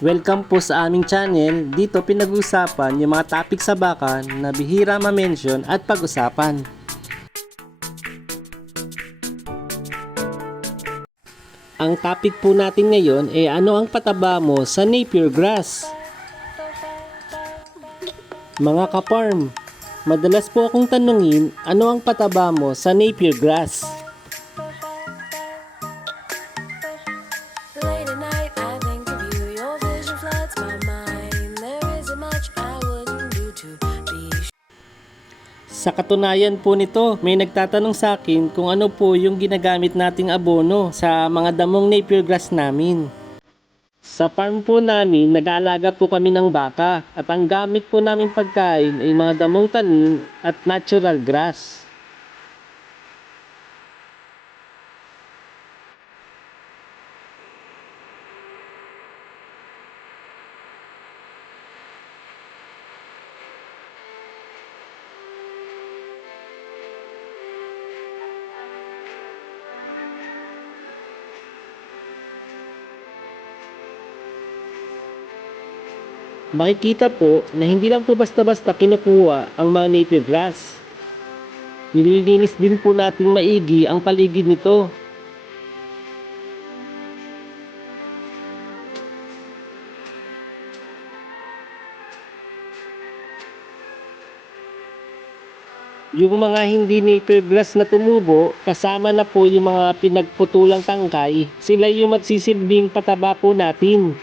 Welcome po sa aming channel. Dito pinag-uusapan yung mga topic sa baka na bihira ma-mention at pag-usapan. Ang topic po natin ngayon ay ano ang pataba mo sa Napier grass? Mga ka-farm, madalas po akong tanungin ano ang pataba mo sa Napier grass? Sa katunayan po nito, may nagtatanong sa akin kung ano po yung ginagamit nating abono sa mga damong Napier grass namin. Sa farm po namin, nag-aalaga po kami ng baka at ang gamit po namin pagkain ay mga damong tanim at natural grass. Makikita po na hindi lang po basta-basta kinukuha ang mga native grass. Nililinis din po natin maigi ang paligid nito. Yung mga hindi native grass na tumubo, kasama na po yung mga pinagputulang tangkay, sila yung magsisilbing pataba po natin.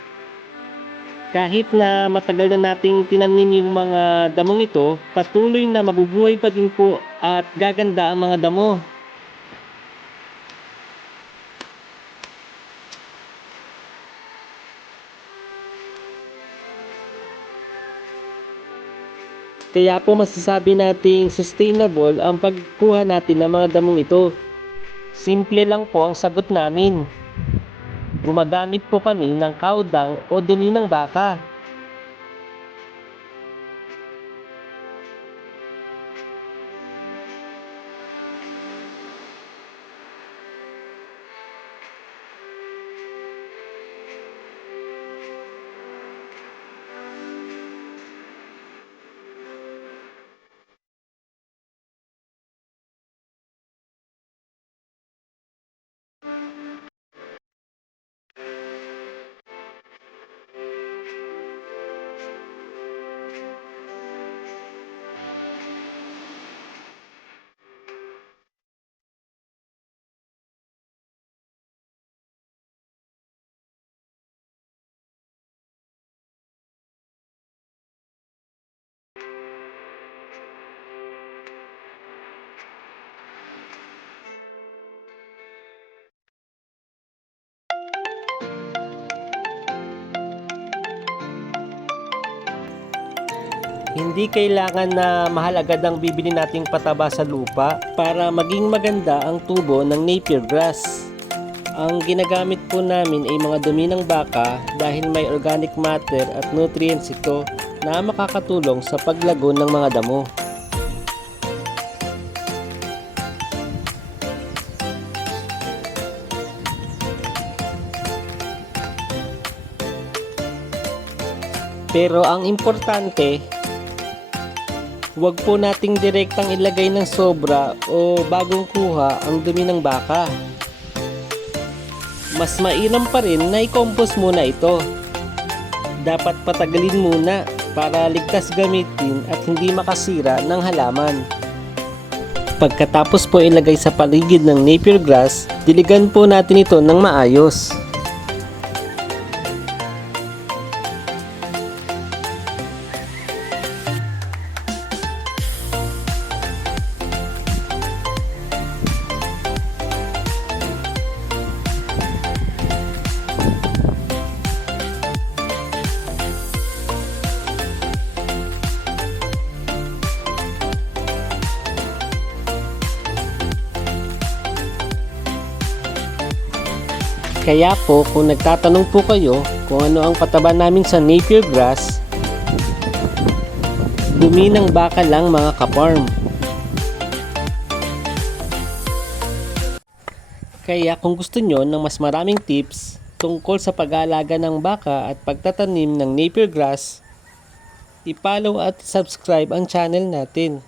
Kahit na matagal na nating tinanim yung mga damong ito, patuloy na mabubuhay pa din po at gaganda ang mga damo. Kaya po masasabi nating sustainable ang pagkuha natin ng mga damong ito. Simple lang po ang sagot namin. Gumagamit po kami ng cow dung o dumi ng baka. Hindi kailangan na mahal agad ang bibili nating pataba sa lupa para maging maganda ang tubo ng Napier grass. Ang ginagamit po namin ay mga dumi ng baka dahil may organic matter at nutrients ito na makakatulong sa paglago ng mga damo. Pero ang importante, huwag po nating direktang ilagay ng sobra o bagong kuha ang dumi ng baka. Mas mainam pa rin na i-compost muna ito. Dapat patagalin muna para ligtas gamitin at hindi makasira ng halaman. Pagkatapos po ilagay sa paligid ng Napier grass, diligan po natin ito ng maayos. Kaya po kung nagtatanong po kayo kung ano ang pataba namin sa Napier grass, dumi ng baka lang mga ka-farm. Kaya kung gusto nyo ng mas maraming tips, tungkol sa pag-aalaga ng baka at pagtatanim ng napier grass, i-follow at subscribe ang channel natin.